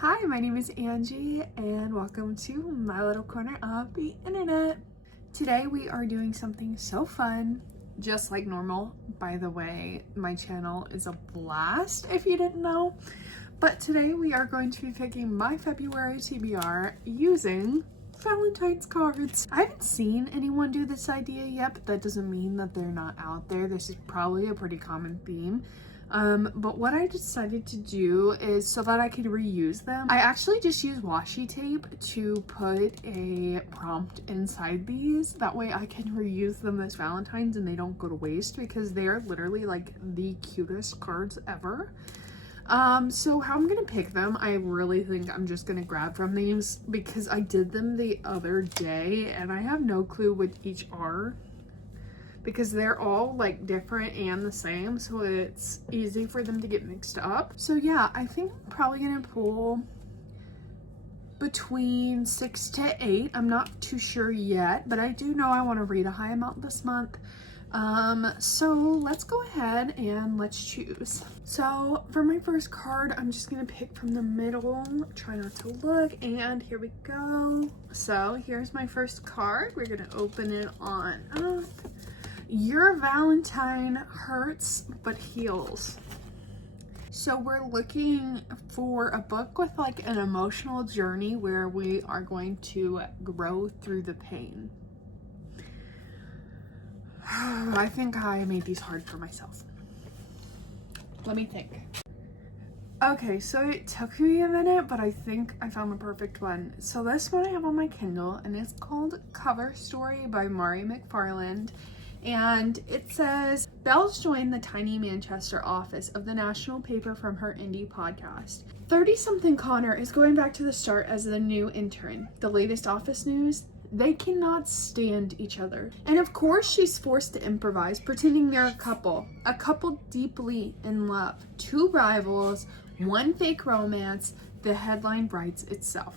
Hi, my name is Angie and welcome to my little corner of the internet. Today we are doing something so fun, just like normal. By the way, my channel is a blast if you didn't know. But today we are going to be picking my February TBR using Valentine's cards. I haven't seen anyone do this idea yet, but that doesn't mean that they're not out there. This is probably a pretty common theme. But what I decided to do is so that I could reuse them, I actually just use washi tape to put a prompt inside these. That way I can reuse them as Valentines and they don't go to waste because they are literally like the cutest cards ever. So how I'm gonna pick them, I really think I'm just gonna grab from these because I did them the other day and I have no clue what each are, because they're all like different and the same, so it's easy for them to get mixed up. So yeah, I think I'm probably gonna pull between 6 to 8. I'm not too sure yet, but I do know I want to read a high amount this month. So let's go ahead and let's choose. So for my first card, I'm just gonna pick from the middle, try not to look, and here we go. So here's my first card. We're gonna open it on up. Your Valentine hurts but heals. So we're looking for a book with like an emotional journey where we are going to grow through the pain. I think I made these hard for myself. Let me think. Okay, so it took me a minute, but I think I found the perfect one. So this one I have on my Kindle and it's called Cover Story by Mari McFarland. And it says, Belle's joined the tiny Manchester office of the national paper from her indie podcast. 30-something Connor is going back to the start as the new intern. The latest office news? They cannot stand each other. And of course she's forced to improvise, pretending they're a couple deeply in love. Two rivals, one fake romance. The headline writes itself.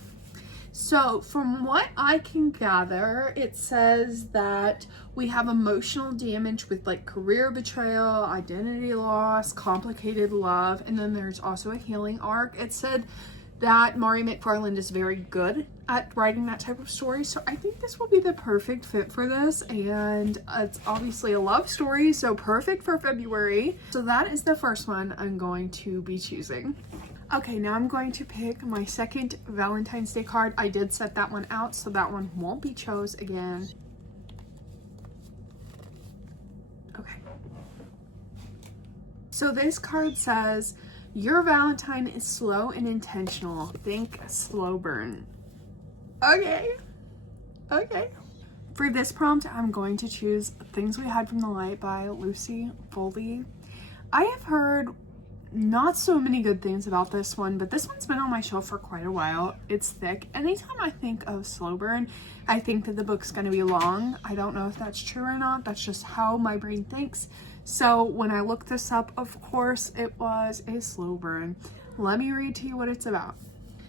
So from what I can gather, it says that we have emotional damage with like career betrayal, identity loss, complicated love, and then there's also a healing arc. It said that Mari McFarland is very good at writing that type of story, so I think this will be the perfect fit for this, and it's obviously a love story, so perfect for February. So that is the first one I'm going to be choosing. Okay, now I'm going to pick my second Valentine's Day card. I did set that one out, so that one won't be chose again. Okay. So this card says, your Valentine is slow and intentional. Think slow burn. Okay. For this prompt, I'm going to choose Things We Hide from the Light by Lucy Foley. I have heard not so many good things about this one, but this one's been on my shelf for quite a while. It's thick. Anytime I think of slow burn, I think that the book's going to be long. I don't know if that's true or not. That's just how my brain thinks. So when I looked this up, of course, it was a slow burn. Let me read to you what it's about.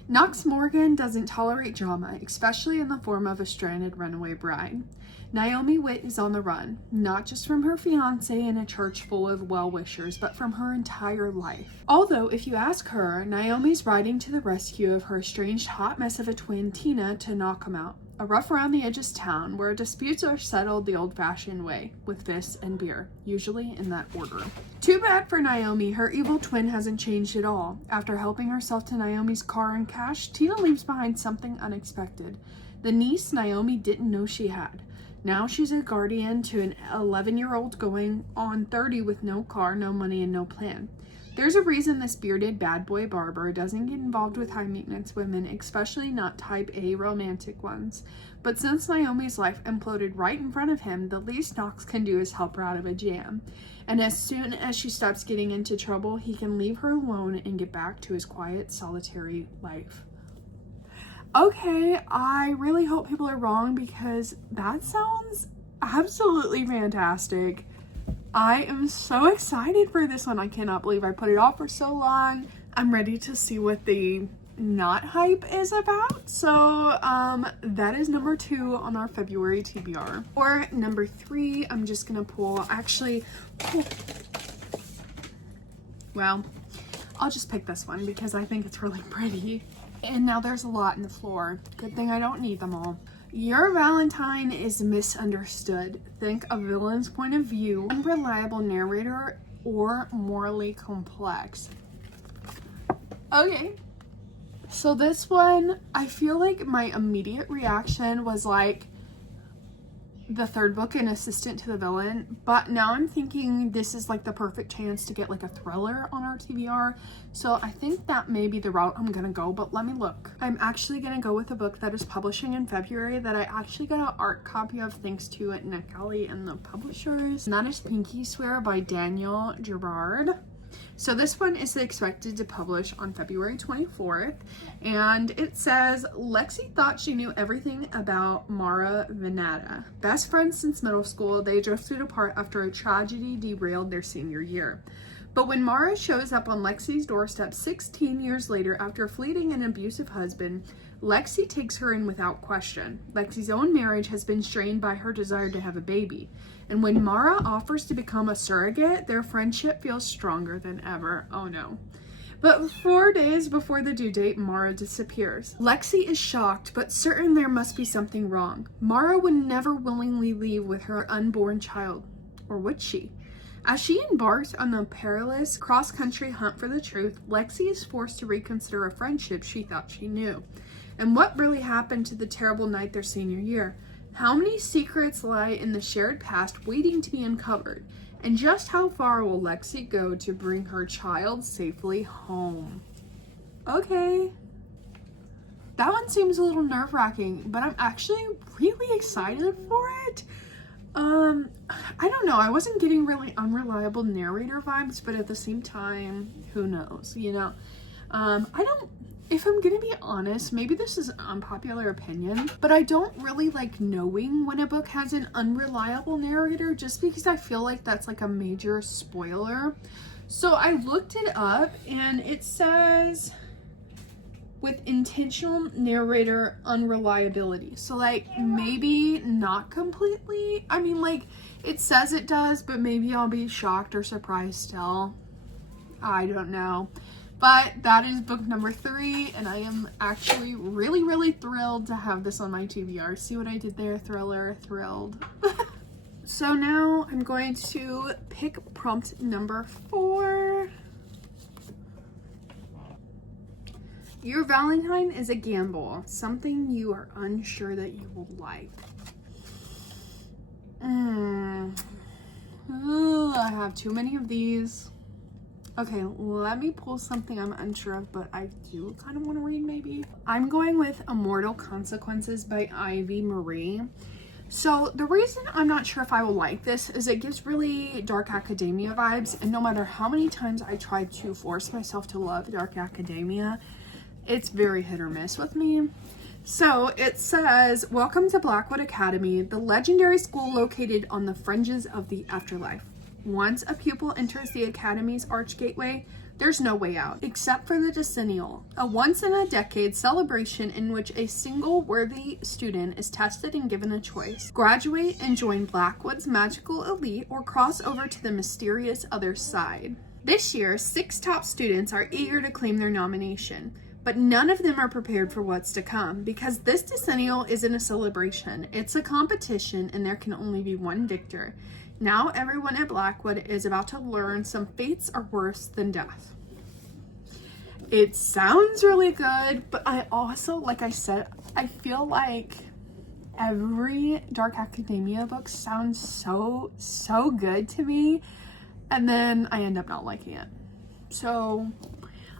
Knox Morgan doesn't tolerate drama, especially in the form of a stranded runaway bride. Naomi Witt is on the run, not just from her fiance in a church full of well-wishers, but from her entire life. Although, if you ask her, Naomi's riding to the rescue of her estranged hot mess of a twin, Tina, to knock him out. A rough around the edges town where disputes are settled the old-fashioned way, with fists and beer, usually in that order. Too bad for Naomi, her evil twin hasn't changed at all. After helping herself to Naomi's car and cash, Tina leaves behind something unexpected. The niece Naomi didn't know she had. Now she's a guardian to an 11-year-old going on 30 with no car, no money, and no plan. There's a reason this bearded bad boy barber doesn't get involved with high-maintenance women, especially not type A romantic ones. But since Naomi's life imploded right in front of him, the least Knox can do is help her out of a jam. And as soon as she stops getting into trouble, he can leave her alone and get back to his quiet, solitary life. Okay, I really hope people are wrong because that sounds absolutely fantastic. I am so excited for this one. I cannot believe I put it off for so long. I'm ready to see what the not hype is about. So that is number 2 on our February TBR. For number 3, I'm just gonna pull, well, I'll just pick this one because I think it's really pretty. And now there's a lot in the floor. Good thing I don't need them all. Your Valentine is misunderstood. Think a villain's point of view, unreliable narrator, or morally complex. Okay. So this one, I feel like my immediate reaction was like the third book, An Assistant to the Villain, but now I'm thinking this is like the perfect chance to get like a thriller on our TBR, so I think that may be the route I'm gonna go, but let me look. I'm actually gonna go with a book that is publishing in February that I actually got an art copy of thanks to NetGalley and the publishers, and that is Pinky Swear by Daniel Gerard. So this one is expected to publish on February 24th, and it says, Lexi thought she knew everything about Mara Venata. Best friends since middle school, they drifted apart after a tragedy derailed their senior year. But when Mara shows up on Lexi's doorstep 16 years later after fleeing an abusive husband, Lexi takes her in without question. Lexi's own marriage has been strained by her desire to have a baby. And when Mara offers to become a surrogate, their friendship feels stronger than ever. Oh no. But 4 days before the due date, Mara disappears. Lexi is shocked, but certain there must be something wrong. Mara would never willingly leave with her unborn child. Or would she? As she embarks on the perilous cross-country hunt for the truth, Lexi is forced to reconsider a friendship she thought she knew. And what really happened to the terrible night their senior year? How many secrets lie in the shared past waiting to be uncovered? And just how far will Lexi go to bring her child safely home? Okay. That one seems a little nerve-wracking, but I'm actually really excited for it. I don't know. I wasn't getting really unreliable narrator vibes, but at the same time, who knows, you know? If I'm gonna be honest, maybe this is an unpopular opinion, but I don't really like knowing when a book has an unreliable narrator just because I feel like that's like a major spoiler. So I looked it up and it says with intentional narrator unreliability. So like maybe not completely. I mean, like it says it does, but maybe I'll be shocked or surprised still. I don't know. But that is book number 3, and I am actually really, really thrilled to have this on my TBR. See what I did there? Thriller, thrilled. So now I'm going to pick prompt number 4. Your Valentine is a gamble, something you are unsure that you will like. Ooh, I have too many of these. Okay, let me pull something I'm unsure of, but I do kind of want to read maybe. I'm going with Immortal Consequences by Ivy Marie. So the reason I'm not sure if I will like this is it gives really dark academia vibes, and no matter how many times I try to force myself to love dark academia, it's very hit or miss with me. So it says, welcome to Blackwood Academy, the legendary school located on the fringes of the afterlife. Once a pupil enters the Academy's arch gateway, there's no way out, except for the decennial, a once-in-a-decade celebration in which a single worthy student is tested and given a choice. Graduate and join Blackwood's magical elite, or cross over to the mysterious other side. This year, 6 top students are eager to claim their nomination, but none of them are prepared for what's to come, because this decennial isn't a celebration, it's a competition, and there can only be one victor. Now everyone at Blackwood is about to learn some fates are worse than death. It sounds really good, but I also, like I said, I feel like every dark academia book sounds so good to me, and then I end up not liking it. So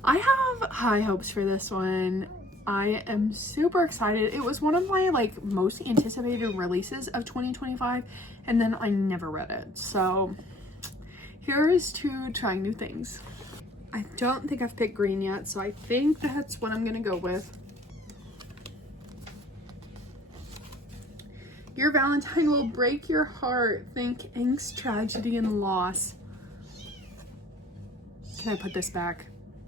I have high hopes for this one. I am super excited. It was one of my like most anticipated releases of 2025, and then I never read it. So here's to trying new things. I don't think I've picked green yet, so I think that's what I'm gonna go with. Your Valentine will break your heart. Think angst, tragedy, and loss. Can I put this back?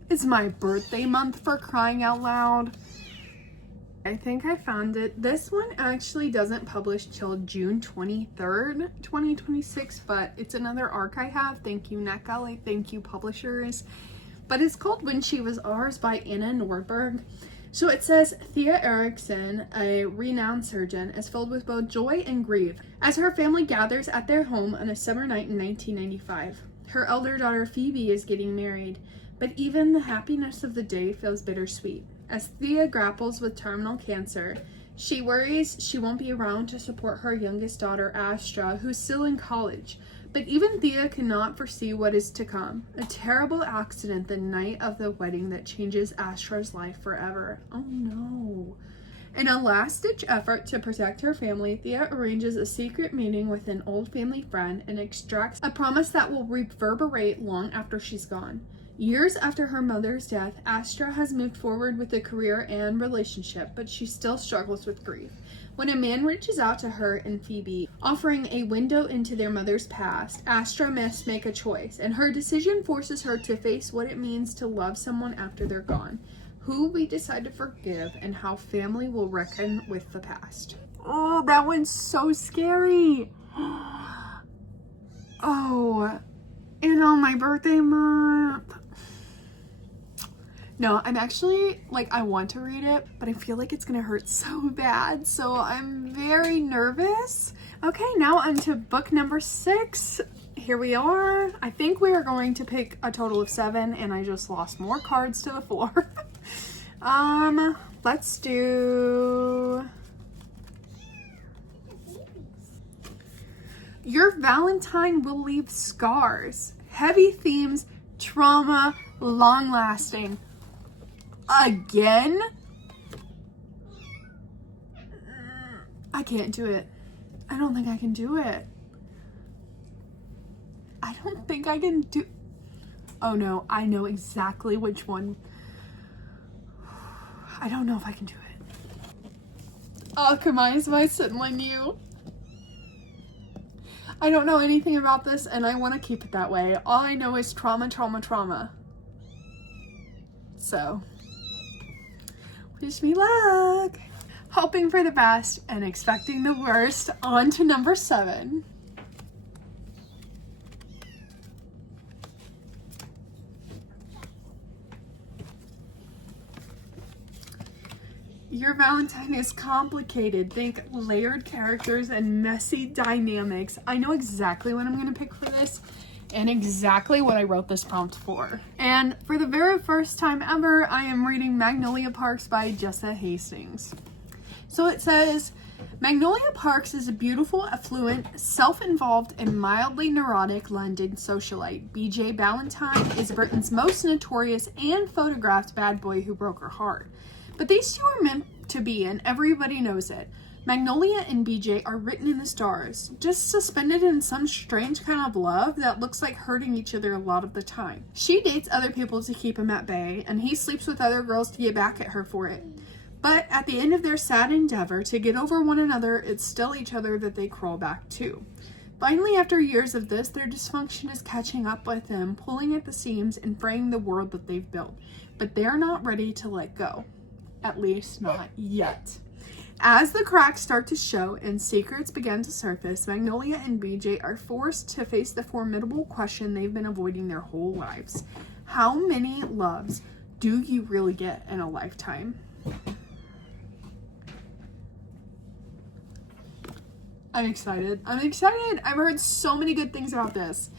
It's my birthday month, for crying out loud. I think I found it. This one actually doesn't publish till June 23rd, 2026, but it's another arc I have. Thank you, NetGalley. Thank you, publishers. But it's called When She Was Ours by Anna Nordberg. So it says Thea Erickson, a renowned surgeon, is filled with both joy and grief as her family gathers at their home on a summer night in 1995. Her elder daughter Phoebe is getting married, but even the happiness of the day feels bittersweet. As Thea grapples with terminal cancer, she worries she won't be around to support her youngest daughter Astra, who's still in college. But even Thea cannot foresee what is to come. A terrible accident the night of the wedding that changes Astra's life forever. Oh no. In a last-ditch effort to protect her family, Thea arranges a secret meeting with an old family friend and extracts a promise that will reverberate long after she's gone. Years after her mother's death, Astra has moved forward with a career and relationship, but she still struggles with grief. When a man reaches out to her and Phoebe, offering a window into their mother's past, Astra must make a choice, and her decision forces her to face what it means to love someone after they're gone, who we decide to forgive, and how family will reckon with the past. Oh, that one's so scary. Oh, and on my birthday month. No, I'm actually, I want to read it, but I feel like it's gonna hurt so bad, so I'm very nervous. Okay, now on to book number 6. Here we are. I think we are going to pick a total of 7, and I just lost more cards to the floor. Let's do... Your Valentine will leave scars. Heavy themes, trauma, long-lasting. Again? I can't do it. I don't think I can do it. I don't think I can do... Oh no, I know exactly which one. I don't know if I can do it. Alchemize by Sinlin Yu. I don't know anything about this and I want to keep it that way. All I know is trauma, trauma, trauma. So, wish me luck. Hoping for the best and expecting the worst. On to number 7. Your Valentine is complicated. Think layered characters and messy dynamics. I know exactly what I'm going to pick for this and exactly what I wrote this prompt for. And for the very first time ever, I am reading Magnolia Parks by Jessa Hastings. So it says, Magnolia Parks is a beautiful, affluent, self-involved, and mildly neurotic London socialite. BJ Valentine is Britain's most notorious and photographed bad boy who broke her heart. But these two are meant to be, and everybody knows it. Magnolia and BJ are written in the stars, just suspended in some strange kind of love that looks like hurting each other a lot of the time. She dates other people to keep him at bay, and he sleeps with other girls to get back at her for it. But at the end of their sad endeavor to get over one another, it's still each other that they crawl back to. Finally, after years of this, their dysfunction is catching up with them, pulling at the seams and fraying the world that they've built. But they're not ready to let go. At least not yet. As the cracks start to show and secrets begin to surface, Magnolia and BJ are forced to face the formidable question they've been avoiding their whole lives. How many loves do you really get in a lifetime? I'm excited. I've heard so many good things about this.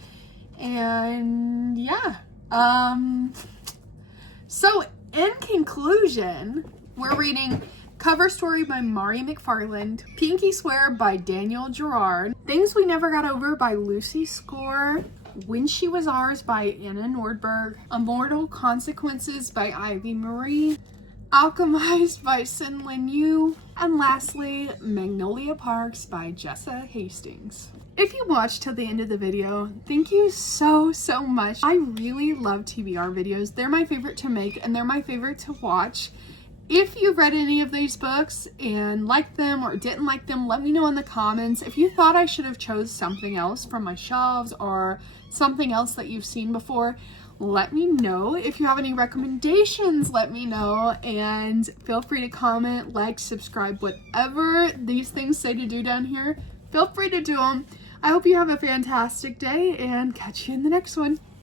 And yeah. So in conclusion, we're reading Cover Story by Mari McFarland, Pinky Swear by Daniel Gerard, Things We Never Got Over by Lucy Score, When She Was Ours by Anna Nordberg, Immortal Consequences by Ivy Marie, Alchemized by Sinlin Yu, and lastly, Magnolia Parks by Jessa Hastings. If you watched till the end of the video, thank you so much. I really love TBR videos. They're my favorite to make and they're my favorite to watch. If you've read any of these books and liked them or didn't like them, let me know in the comments. If you thought I should have chose something else from my shelves or something else that you've seen before, let me know. If you have any recommendations, let me know, and feel free to comment, like, subscribe, whatever these things say to do down here, feel free to do them. I hope you have a fantastic day and catch you in the next one.